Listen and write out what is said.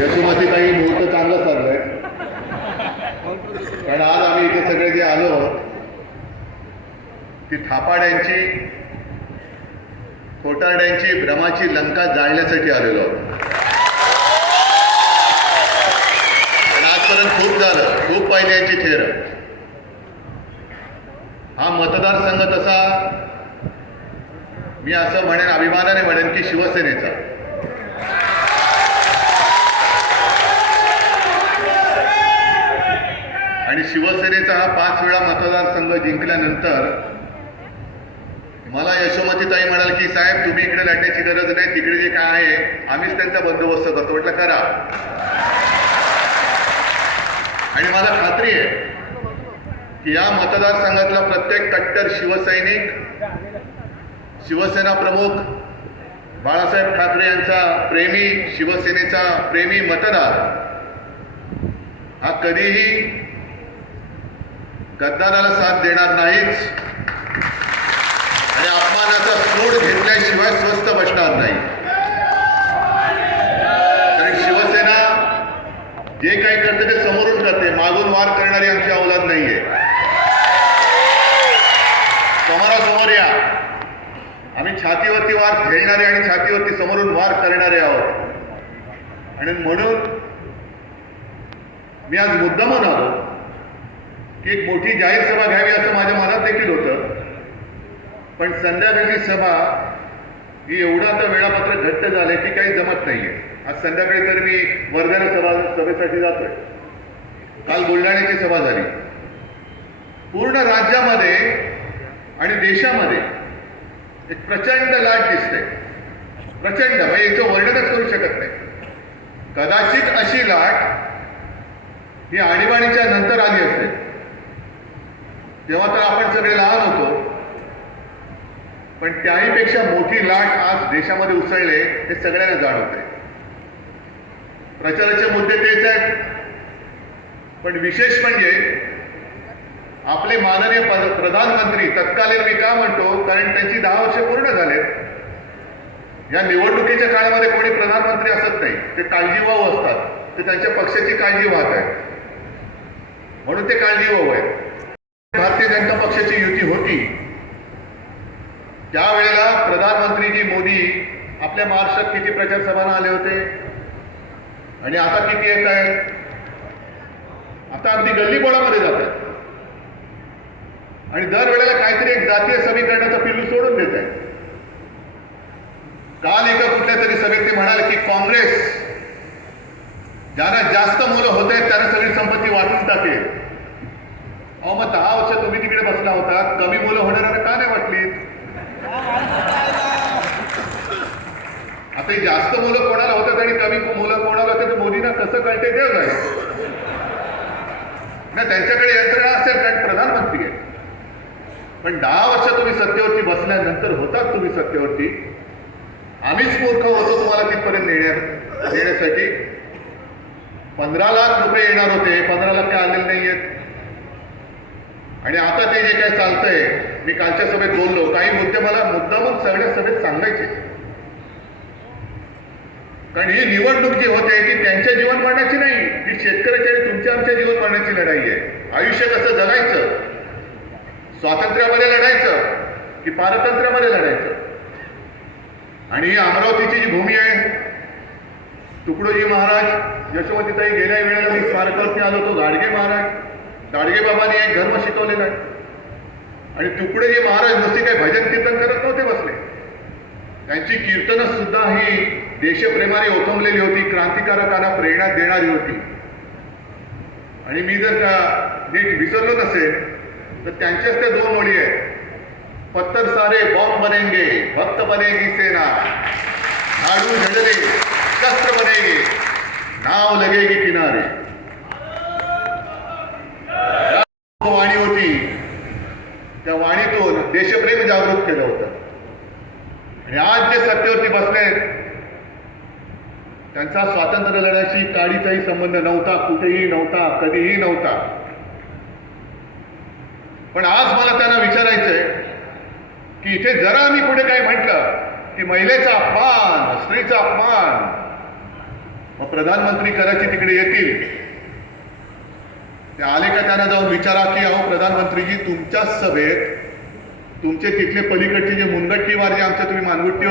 यशोमतीताई मुहूर्त चांगलं चाललंय, कारण आज आम्ही इथे सगळे जे आलो ती थापाड्यांची खोटारड्यांची भ्रमाची लंका जाळण्यासाठी आलेलो आहोत. आणि आजपर्यंत खूप झालं, खूप पाहिली यांची थेर. हा मतदारसंघ तसा मी असं म्हणेन, अभिमानाने म्हणेन की शिवसेनेचा. आणि शिवसेनेचा हा 5 वेळा मतदारसंघ जिंकल्यानंतर मला यशोमतीताई म्हणाल की साहेब तुम्ही इकडे लढण्याची गरज नाही, तिकडे जे काय आहे आम्हीच त्यांचा बंदोबस्त करतो. म्हटलं करा. आणि मला खात्री आहे की या मतदारसंघातला प्रत्येक कट्टर शिवसैनिक, शिवसेना प्रमुख बाळासाहेब ठाकरे यांचा प्रेमी, शिवसेनेचा प्रेमी मतदार हा कधीही गद्दाराला साथ देणार नाहीच आणि अपमानाचा सूड घेतल्याशिवाय स्वस्थ बसणार नाही. कारण शिवसेना जे काही करते ते समोरून करते, मागून वार करणारी आमची अवलाद नाहीये. समोरासमोर या, आम्ही छातीवरती वार झेलणारे आणि छातीवरती समोरून वार करणारे आहोत. आणि म्हणून मी आज मुद्दामून आलो की एक मोठी जाहीर सभा घ्यावी असं माझ्या मनात देखील होतं, पण संध्याकाळची सभा ही एवढं आता वेळापत्रक घट्ट झालंय की काही जमत नाहीये. आज संध्याकाळी तर मी वर्ध्याला सभेसाठी जातोय. काल बुलढाण्याची सभा झाली. पूर्ण राज्यामध्ये आणि देशामध्ये एक प्रचंड लाट दिसते, प्रचंड, म्हणजे याचं वर्णनच करू शकत नाही. कदाचित अशी लाट ही आणीबाणीच्या नंतर आली असेल, तेव्हा तर आपण सगळे लहान होतो, पण त्याहीपेक्षा मोठी लाट आज देशामध्ये उसळले हे सगळ्यांना जाणवते. प्रचाराचे मुद्दे तेच आहेत, पण विशेष म्हणजे आपले माननीय प्रधानमंत्री, तत्कालीन मी का म्हणतो, कारण त्यांची 10 वर्ष पूर्ण झालेत. या निवडणुकीच्या काळामध्ये कोणी प्रधानमंत्री असत नाही, ते काळजीवाहू असतात, ते त्यांच्या पक्षाची काळजी वाहत आहेत, म्हणून ते काळजीवाहू आहेत. भारतीय जनता पक्षाची युती होती त्यावेळेला प्रधानमंत्रीजी मोदी आपल्या महाराष्ट्रात किती प्रचार सभांना आले होते आणि आता किती येत आहेत. आता अगदी गल्लीबोळामध्ये जातात आणि दरवेळेला काहीतरी एक जातीय समीकरणाचा पिल्लू सोडून देत आहे. काल एका कुठल्या तरी सभेत ते म्हणाले की काँग्रेस ज्यांना जास्त मुलं होत आहेत त्यांना सगळी संपत्ती वाटून टाकेल. अहो मग 10 वर्ष तुम्ही तिकडे बसला होता, कमी मुलं होणाऱ्यांना का नाही वाटली? आता जास्त मुलं कोणाला होतात आणि कमी मुलं कोणाला होतात, मोदींना कसं कळते देव जाईल ना. त्यांच्याकडे यंत्रणा असेल कारण प्रधानमंत्री आहे. पण 10 वर्ष तुम्ही सत्तेवरती बसल्यानंतर होतात तुम्ही सत्तेवरती, आम्हीच मूर्ख होतो तुम्हाला तिथपर्यंत नेण्यासाठी. 15 लाख रुपये येणार होते, 15 लाख काय आलेले नाही आहेत. आणि आता ते जे काय चालतंय, मी कालच्या सभेत बोललो, काही मुद्दे मला मुद्दामून सगळ्या सभेत सांगायचे. कारण ही निवडणूक जी होते ती त्यांच्या जीवन मरणाची नाही, ही शेतकऱ्याच्या आणि तुमच्या आमच्या जीवन मरणाची लढाई आहे. आयुष्य कसं जगायचं, स्वातंत्र्यामध्ये लढायचं की पारतंत्र्यामध्ये लढायचं. आणि ही अमरावतीची जी भूमी आहे, तुकडोजी महाराज, यशोमतीताई गेल्या वेळेला मी स्मारकावरती आलो होतो, गाडगे महाराज, गाडगे बाबांनी एक धर्म शिकवलेला आहे. आणि तुकडोजी महाराज नुसते काही भजन कीर्तन करत नव्हते बसले, त्यांची कीर्तनं सुद्धा ही देशप्रेमाने ओथंबलेली होती, क्रांतिकारकांना प्रेरणा देणारी होती. आणि मी जर का नीट विसरलो नसेल तर त्यांच्याच त्या 2 ओळी आहेत, पत्थर सारे बॉम्ब बनेंगे, भक्त बनेगी सेना, झाडू झडले शस्त्र बनेगे, नाव लगेगी किनारे. वाणी होती, त्या वाणीतून देशप्रेम जागृत केलं होतं. आणि आज जे सत्तेवरती बसले त्यांचा स्वातंत्र्य लढ्याशी काडीचाही संबंध नव्हता, कुठेही नव्हता, कधीही नव्हता. पण आज मला त्यांना विचारायचंय की इथे जरा आम्ही पुढे काय म्हटलं की महिलेचा अपमान, स्त्रीचा अपमान, मग प्रधानमंत्री कदाचित तिकडे येतील, ते आले का त्यांना जाऊन विचारा की अहो प्रधानमंत्रीजी, तुमच्याच सभेत तुमचे तिथले पलीकडचे जे मुनगट्टीवार जे आमच्या तुम्ही मानगुट्टी